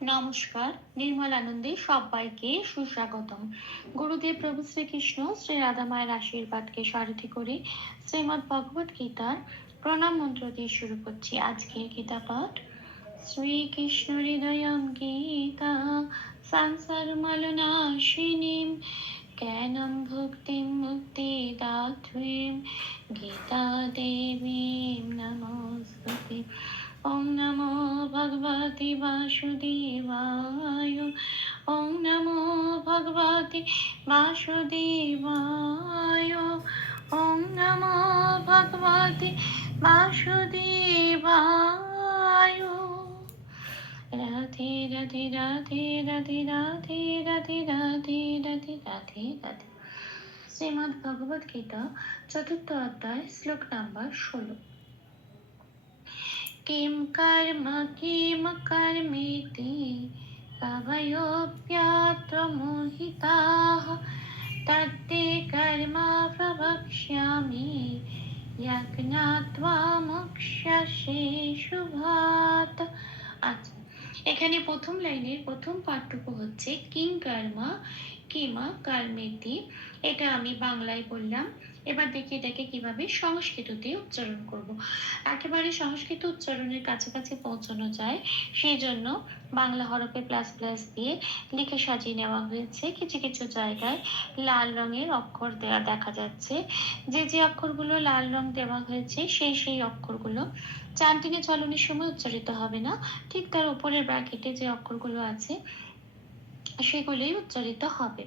নমস্কার, নির্মল আনন্দে সবাইকে সুস্বাগতম। গুরুদেব প্রভু শ্রীকৃষ্ণ, শ্রী রাধা মায়ের আশীর্বাদকে সারথি করে শ্রীমদ ভগবত গীতার প্রণাম মন্ত্র দিয়ে শুরু করছি আজকের গীতা পাঠ। শ্রীকৃষ্ণ হৃদয়ম গীতা, সংসার মলনাশিনীম, জ্ঞানম ভক্তিম মুক্তি দাত্রীম গীতা দেবীম নমস্তুতে। ॐ नमो भगवति वासुदेवाय ॐ नमो भगवति वासुदेवाय ॐ नमो भगवति वासुदेवाय राधे राधे राधे राधे राधे राधे राधे राधे राधे राधे শ্রীমদ্ ভগবত গীতা চতুর্থ অধ্যায় শ্লোক নাম্বার ষোলো किं कर्म किं कर्मेति कवयोऽप्यत्र मोहिताः तत्ते कर्म प्रवक्ष्यामि यज्ञात्वा মোক্ষাসে শুভাত আচ্ছা এখানে প্রথম লাইনের প্রথম পাঠটুকু হচ্ছে কিং কর্মা কিমা কর্মেতি এটা আমি বাংলায় বললাম এবার দেখি এটাকে কীভাবে সংস্কৃততে উচ্চারণ করব। একেবারে সংস্কৃত উচ্চারণের কাছাকাছি পৌঁছানো যায়, সেই জন্য বাংলা হরফে প্লাস প্লাস দিয়ে লিখে সাজিয়ে নেওয়া হয়েছে। কিছু কিছু জায়গায় লাল রঙের অক্ষর দেওয়া দেখা যাচ্ছে। যে যে অক্ষরগুলো লাল রং দেওয়া হয়েছে, সেই সেই অক্ষরগুলো চান্টিনে চলনের সময় উচ্চারিত হবে না। ঠিক তার উপরের ব্র্যাকেটে যে অক্ষরগুলো আছে, সেগুলোই উচ্চারিত হবে।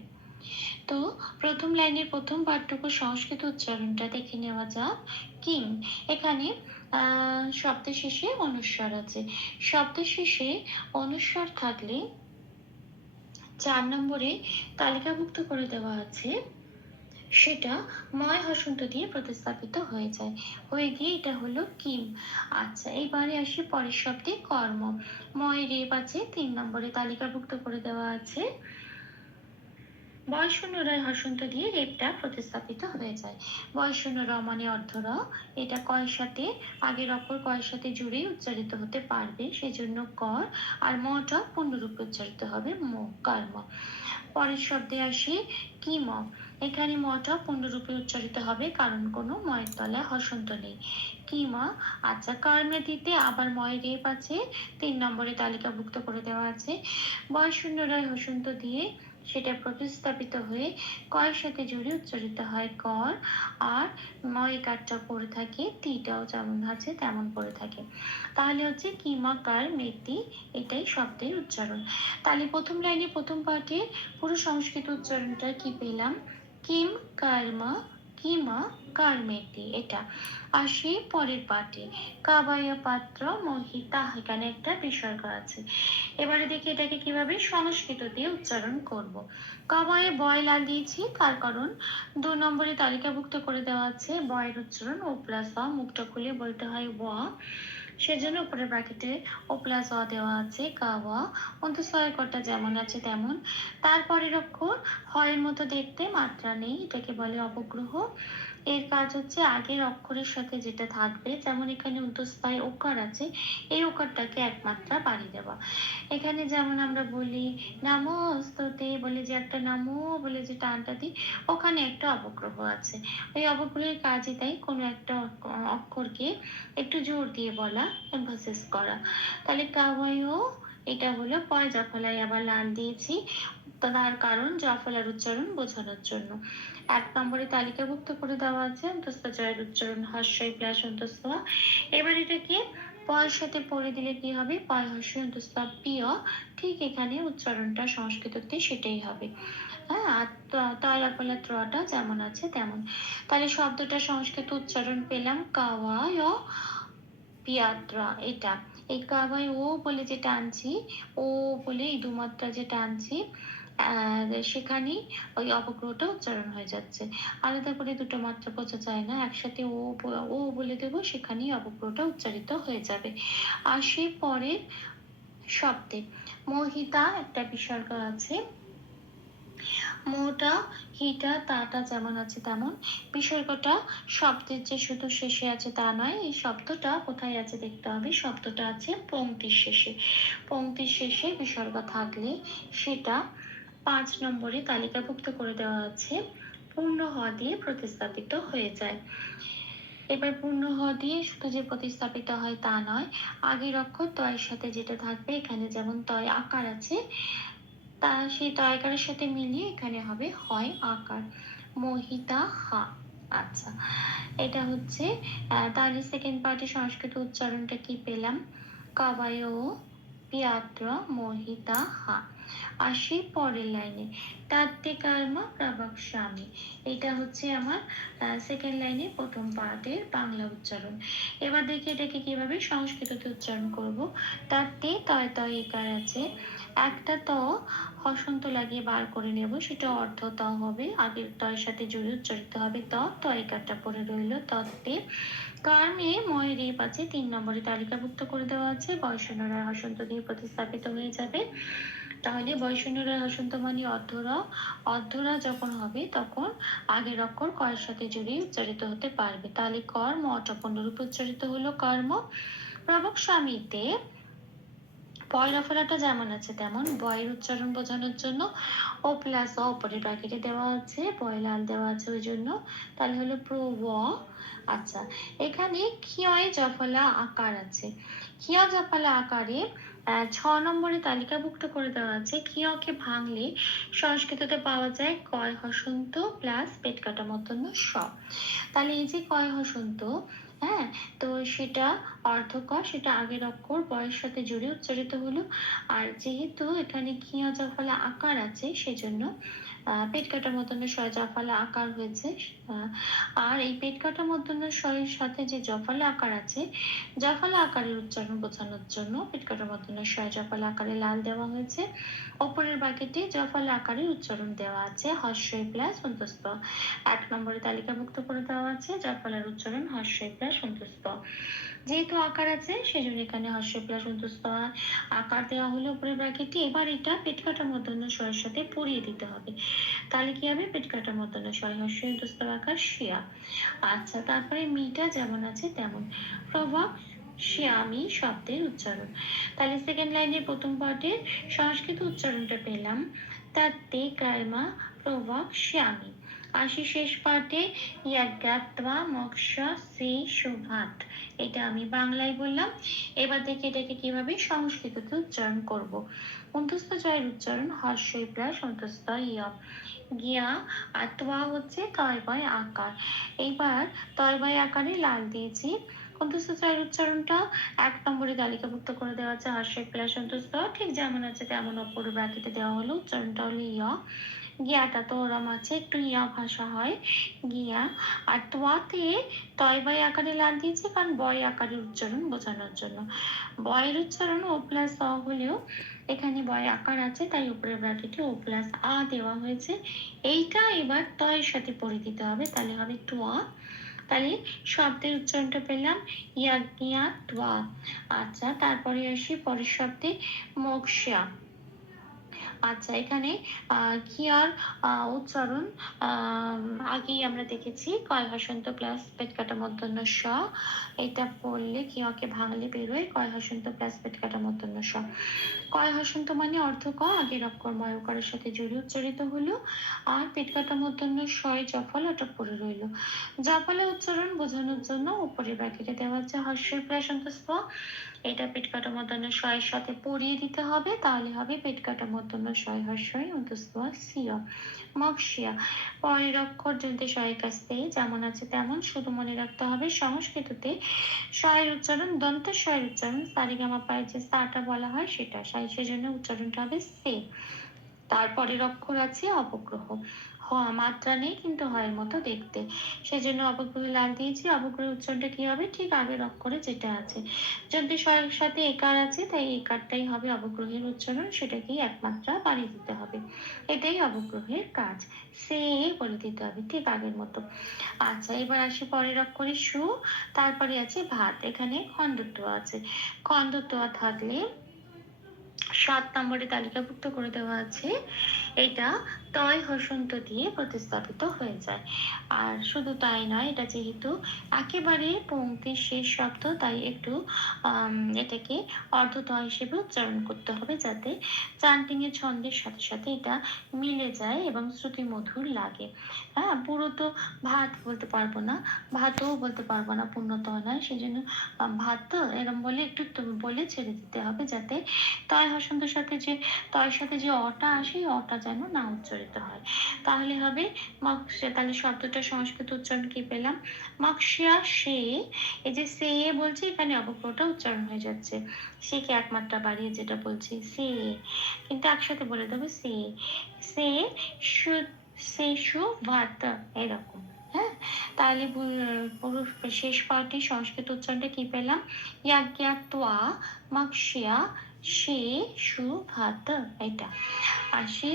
তো প্রথম লাইনের প্রথম পাঠটুকু সংস্কৃত উচ্চারণটা দেখে নেওয়া যাক। কিং, এখানে শব্দের শেষে অনুস্বর আছে। শব্দের শেষে অনুস্বর থাকলে চার নম্বরে তালিকাভুক্ত করে দেওয়া আছে। সেটা ময় হসন্ত দিয়ে প্রতিস্থাপিত হয়ে যায়। হয়ে গিয়ে এটা হলো কিম। আচ্ছা এইবারে আসি পরের শব্দে কর্ম। ময় রেপ আছে তিন নম্বরে তালিকাভুক্ত করে দেওয়া আছে। বয়শূন্য রয় হসন্ত দিয়ে রেপটা প্রতিস্থাপিত হয়ে যায়। বয়শূন্য র মানে অর্ধ র এটা কয়ের সাথে, আগের অপর কয়ের সাথে জুড়ে উচ্চারিত হতে পারবে, সেজন্য কর আর মটা পূর্ণরূপে উচ্চারিত হবে ম, কর্ম। পরের শব্দে আসি কি ম এখানে মটা পূর্ণরূপে উচ্চারিত হবে, কারণ কোনো ময়ের তলায় হসন্ত নেই। কি মা আচ্ছা কর্মে দিতে আবার ময় রেপ আছে। তিন নম্বরে তালিকাভুক্ত করে দেওয়া আছে। বয়স শূন্য রয় হসন্ত দিয়ে সেটা প্রতিস্থাপিত হয়ে কয়ের সাথে জুড়ে উচ্চারিত হয় কর, আর ময় কারটা পড়ে থাকে, তিটাও যেমন আছে তেমন পড়ে থাকে। তাহলে হচ্ছে কিমা কার মেতি এটাই শব্দের উচ্চারণ। তাহলে প্রথম লাইনে প্রথম পাঠে পুরো সংস্কৃত উচ্চারণটা কি পেলাম? কিম কর্মা কিমা কার্মেতি এটা। আর সেই পরের পাটি কাবায়া পাত্র মহিতা এখানে একটা বিসর্গ আছে। এবারে দেখি এটাকে কীভাবে সংস্কৃত দিয়ে উচ্চারণ করব। কাবায়ে বয় লাগিয়েছি, তার কারণ দু নম্বরে তালিকাভুক্ত করে দেওয়া আছে। বয়ের উচ্চারণ ও প্লাস মুখটা খুলে বলতে হয় ব। সেজন্য উপরের ব্র্যাকেটে ও প্লাস অ দেওয়া আছে কাওয়া অন্তঃস্থয়ের কটা যেমন আছে তেমন। তারপরের অক্ষর হয়ের মতো দেখতে মাত্রা নেই, এটাকে বলে অপগ্রহ। এর কাজ হচ্ছে আগের অক্ষরের সাথে যেটা থাকবে, যেমন এখানে উন্তস্থায় ওকার আছে, এই ওকারটাকে একমাত্রা বাড়িয়ে দেওয়া। এখানে যেমন আমরা বলি নামস্ততে বলে যে একটা নামো বলে যে টানটা দিই, ওখানে একটা অবগ্রহ আছে। ওই অবগ্রহের কাজই তাই কোনো একটা অক্ষরকে একটু জোর দিয়ে বলা এমফাসিস করা। তাহলে কাওয়াইও, এটা হলো পরে জাফলায় আবার লাল দিয়েছি। তার কারণ জাফলার উচ্চারণ বোঝানোর জন্য। এক নম্বরে তালিকাভুক্ত করে দেওয়া আছে অন্তস্থ জয়ের উচ্চারণ হর্ষই প্লাস অন্তস্থ। এবার এটাকে পয়ের সাথে পড়ে দিলে কি হবে? পয় হর্ষ অন্তস্থ, পিয়। ঠিক এখানে উচ্চারণটা সংস্কৃততে সেটাই হবে। হ্যাঁ তয়াকলা ত্রটা যেমন আছে তেমন। তাহলে শব্দটা সংস্কৃত উচ্চারণ পেলাম, কাওয়ায়, পিয়াত্রা, এটা। এই কাওয়ায় ও বলে যে টানছি, ও বলে এই দুমাত্রা যে টানছি সেখানেই ওই অপগ্রহটা উচ্চারণ হয়ে যাচ্ছে। আলাদা করে দুটো মাত্রা বোঝা যায় না, একসাথে ও ও বলে দেব, সেখানেই অপগ্রহটা উচ্চারিত হয়ে যাবে। আর সে পরের শব্দে। মহিতা একটা বিসর্গ আছে। মোটা, হিটা, তাটা যেমন আছে তেমন। বিসর্গটা শব্দের যে শুধু শেষে আছে তা নয়, এই শব্দটা কোথায় আছে দেখতে হবে। শব্দটা আছে পংক্তির শেষে। পংক্তির শেষে বিসর্গ থাকলে সেটা পাঁচ নম্বরে তালিকাভুক্ত করে দেওয়া আছে, পূর্ণ হ দিয়ে প্রতিস্থাপিত হয়ে যায়। এবার পূর্ণ হ দিয়ে শুধু যে প্রতিস্থাপিত হয় তা নয়, আগের অক্ষর তয়ের সাথে যেটা থাকবে, এখানে যেমন তয় আকার আছে, তা সেই তয়কারের সাথে মিলিয়ে এখানে হবে হয় আকার। মহিতা হা আচ্ছা। এটা হচ্ছে তাহলে সেকেন্ড পার্টে সংস্কৃত উচ্চারণটা কি পেলাম? কাবায় পিয়াত্র, মহিতা হা। আসি পরের লাইনে তাত্তে কর্মা প্রভাব স্বামী। এটা হচ্ছে আমার সেকেন্ড লাইনে প্রথম পার্টের বাংলা উচ্চারণ। এবার দেখি এটাকে কীভাবে সংস্কৃততে উচ্চারণ করব। তাতে তয় তয় একার আছে? একটা ত হসন্ত লাগিয়ে বার করে নেব। সেটা অর্ধ ত হবে। আগের তয়ের সাথে জুড়ে উচ্চারিত হবে ত। ত একারটা পরে রইল তত্ত্বে কর্মে ময়ের রেপ আছে তিন নম্বরে তালিকাভুক্ত করে দেওয়া আছে। বয়সনরা হসন্ত দিয়ে প্রতিস্থাপিত হয়ে যাবে। তাহলে বয়সনরা হসন্ত মানে অর্ধরা অর্ধরা যখন হবে তখন আগের অক্ষর কয়ের সাথে জুড়ে উচ্চারিত হতে পারবে। তাহলে কর্ম অটপণ্যরূপে উচ্চারিত হলো কর্ম। প্রবক স্বামীতে পয়লা ফলাটা যেমন আছে তেমন বয়ের উচ্চারণ বোঝানোর জন্য ও প্লাস অ উপরে ব্র্যাকেটে দেওয়া আছে বয় লাল দেওয়া আছে ওই জন্য। তাহলে হলো প্রো ব। আচ্ছা এখানে ক্ষয় জফলা আকার আছে। ক্ষয় জফলা আকারে ছ নম্বরে তালিকাভুক্ত করে দেওয়া আছে ক্ষয়কে ভাঙলে সংস্কৃততে পাওয়া যায় কয় হসন্ত প্লাস পেট কাটা মতন স। তাহলে এই যে কয় হসন্ত হ্যাঁ তো সেটা অর্থকর সেটা আগের অক্ষর বয়ের সাথে জুড়ে উচ্চারিত হলো। আর যেহেতু এখানে ক্ষীয় জাফলা আকার আছে, সেজন্য পেট কাটা মতন শয় জাফলা আকার হয়েছে আর এই পেট কাটা মতন শয়ের সাথে যে জফলা আকার আছে জাফলা আকারের উচ্চারণ বোঝানোর জন্য পেট কাটা মতন শয় জাফলা আকারে লাল দেওয়া হয়েছে। ওপরের বাকেটে জফলা আকারে উচ্চারণ দেওয়া আছে হর্ষই প্লাস অন্তস্থ এক নম্বরে তালিকাভুক্ত করে দেওয়া আছে জফলার উচ্চারণ হর্ষই প্লাস অন্তস্থ যেহেতু আকার আছে, সেজন্য এখানে হর্ষ প্লাস অন্তস্থ আকার দেওয়া হলো উপরে ব্র্যাকেটে এবার এটা পেট কাটা মধ্যাহ্ন স্বরের সাথে পরিয়ে দিতে হবে। তাহলে কি হবে? পেট কাটা মধ্যাহ্ন স্বর হর্ষ অন্তস্থ আকার, শিয়া। আচ্ছা তারপরে মিটা যেমন আছে তেমন। প্রভাব শিয়ামি শব্দের উচ্চারণ। তাহলে সেকেন্ড লাইনের প্রথম পার্টে সংস্কৃত উচ্চারণটা পেলাম। তাতে কর্মা প্রভাব শিয়ামি আসি শেষ পার্টে ইয়াজ্ঞাত্বা মোক্ষ শ্রী শুভাত এটা আমি বাংলায় বললাম। এবার দেখি এটাকে কীভাবে সংস্কৃততে উচ্চারণ করব। অন্তস্থ জয়ের উচ্চারণ হর্ষই প্লাস অন্তস্থ ইয় গিয়া আর তোয়া হচ্ছে তয় বয় আকার। এইবার তয় বয় আকারে লাল দিয়েছি। অন্তস্থ জয়ের উচ্চারণটা এক নম্বরে তালিকাভুক্ত করে দেওয়া আছে হর্ষই প্লাস অন্তস্থ ঠিক যেমন আছে তেমন অপর ব্র্যাকেটে দেওয়া হলো উচ্চারণটা হলো ইয়। গিয়াটা তো ওরম আছে একটু ইয়া ভাষা হয়, গিয়া। আর তোয়াতে তয় বয় আকারে লাল দিয়েছি, কারণ বয় আকারের উচ্চারণ বোঝানোর জন্য। বয়ের উচ্চারণ ও প্লাস অ হলেও এখানে বয় আকার আছে, তাই উপরের ব্র্যাকেটে ও প্লাস আ দেওয়া হয়েছে। এইটা এবার তয়ের সাথে পড়ে দিতে হবে, তাহলে হবে তোয়া। তাহলে শব্দের উচ্চারণটা পেলাম ইয়াজ্ঞা টোয়া আচ্ছা তারপরে আসি পরের শব্দে মোক্ষা আচ্ছা এখানে কিয়ার আহ, উচ্চারণ আগেই আমরা দেখেছি কয় হসন্ত প্লাস পেট কাটা মধ্যাহ্ন স। এটা পড়লে কিয়াকে ভাঙলে বেরোয় কয় হসন্ত প্লাস পেট কাটা মধ্যাহ্ন স। কয় হসন্ত মানে অর্থ ক, আগের অক্ষর ময়কারের সাথে জুড়ে উচ্চারিত হলো আর পেট কাটা মধ্যাহ্ন শয় ওটা পড়ে রইল। জফলে উচ্চারণ বোঝানোর জন্য উপরে ব্র্যাকেটে দেওয়া আছে হর্ষের প্লাস অন্তস্থ এটা পেট কাটা মধ্যাহ্ন শয়ের সাথে পরিয়ে দিতে হবে, তাহলে হবে পেট কাটা মধ্যাহ্ন শয় হর্ষয় অন্তস্থ সিয় মক্সিয়া পরের অক্ষর যদি শয়ের কাছ থেকে যেমন আছে তেমন শুধু মনে রাখতে হবে, সংস্কৃততে শয়ের উচ্চারণ দন্ত শয়ের উচ্চারণ, সারিগামা পায়ের যে সাটা বলা হয় সেটা সেজন্য উচ্চারণটা হবে সে। তারপরের অক্ষর আছে অপগ্রহ হ মাত্রা নেই কিন্তু হয়ের মতো দেখতে। সেজন্য অপগ্রহে লাল দিয়েছি। অপগ্রহের উচ্চারণটা কি হবে? ঠিক আগের অক্ষরে যেটা আছে। যদি স্বয়ের সাথে একার আছে, তাই একারটাই হবে অবগ্রহের উচ্চারণ। সেটাকেই একমাত্রা বাড়িয়ে দিতে হবে। এটাই অবগ্রহের কাজ। সে বলে দিতে হবে ঠিক আগের মতো। আচ্ছা এবার আসি পরের অক্ষরে সু। তারপরে আছে ভাত। এখানে খণ্ডত্ব আছে। খণ্ডত্ব থাকলে সাত নম্বরে তালিকাভুক্ত করে দেওয়া আছে। এটা তয় হসন্ত দিয়ে প্রতিস্থাপিত হয়ে যায়। আর শুধু তাই নয়, এটা যেহেতু একেবারে পংক্তির শেষ শব্দ, তাই একটু এটাকে অর্ধতয় হিসেবে উচ্চারণ করতে হবে যাতে চান্টিং এর ছন্দের সাথে সাথে এটা মিলে যায় এবং শ্রুতি মধুর লাগে। হ্যাঁ পুরো তো ভাত বলতে পারব না, ভাতও বলতে পারব না, পূর্ণতয় নয়, সেজন্য ভাত তো এরম বলে একটু বলে ছেড়ে দিতে হবে যাতে তয় হসন্তের সাথে যে, তয়ের সাথে যে অটা আসে, অটা যেন না উচ্চারিত হয়। তাহলে হবে মক্সিয়া, তাহলে শব্দটা সংস্কৃত উচ্চারণ কি পেলাম? মক্সিয়া, সে, এই যে সে বলছে, এখানে অবক্রটা উচ্চারণ হয়ে যাচ্ছে। সে কে একমাত্রা বাড়িয়ে যেটা বলছি, সে। কিন্তু একসাথে বলে দেবে সে। সে সু সে সু ভাত, এরকম হ্যাঁ? তাহলে ভুল- পুরো শেষ পাঠে সংস্কৃত উচ্চারণটা কি পেলাম? ইয়াজ্ঞাত্বা মক্সিয়া সে সু এটা। আর সে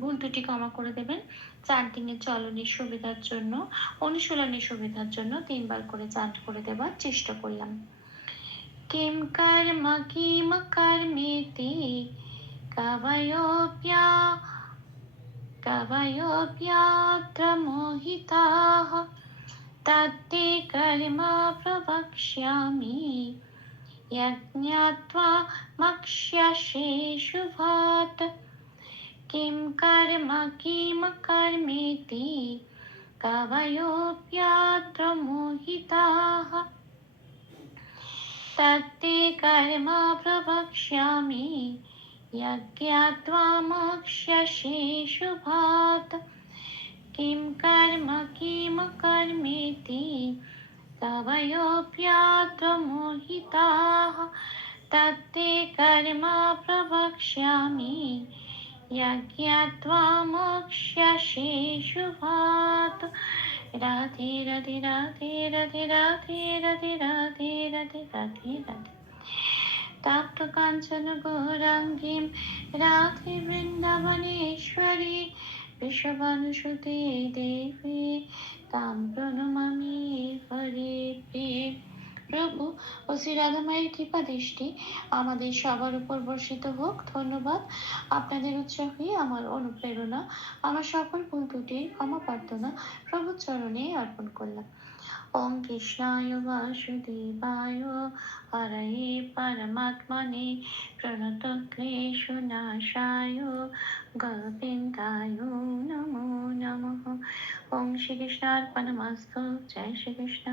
ভুল দুটি ক্ষমা করে দেবেন। চার দিনের চলনের সুবিধার জন্য, অনুশীলনের সুবিধার জন্য তিনবার করে চান্ট করে দেবার চেষ্টা করলাম। কিম কর্ম কিম কর্মেতে কবয়োপ্যা কবয়োপ্যাত্র মোহিতাহ তত্তে কর্ম প্রবক্ষ্যামি। यज्ञात्वा मक्ष्यसे शुभात् किं कर्म किं कर्मेति कवयोऽप्यात्र मोहिताः तत्ते कर्म प्रवक्ष्यामि यज्ञात्वा मोक्ष्यसे शुभात् किं कर्म किं कर्मेति तवयोऽप्यात्र मोहिताः तत्ते कर्म प्रवक्ष्यामि यज्ञात्वा मोक्ष्यसे शुभात् राधे राधे राधे राधे राधे राधे राधे राधे राधे राधे तप्त काञ्चन गौराङ्गीं राधे वृन्दावनेश्वरी বৃষভানুসুতে দেবে তাম প্রণমামি হরে প্রভু ও শ্রী রাধামায়ের কৃপা দৃষ্টি আমাদের সবার উপর বর্ষিত হোক। ধন্যবাদ। আপনাদের উৎসাহে আমার অনুপ্রেরণা, আমার সকল ভুল ত্রুটির ক্ষমা প্রার্থনা প্রভু চরণে অর্পণ করলাম। ওম কৃষ্ণায় বাসুদেবায় হরয়ে পরমাত্মনে প্রণত ক্লেশনাশায় গোবিন্দায় নমো নমঃ। ওম শ্রীকৃষ্ণার্পণমস্তু। জয় শ্রীকৃষ্ণ।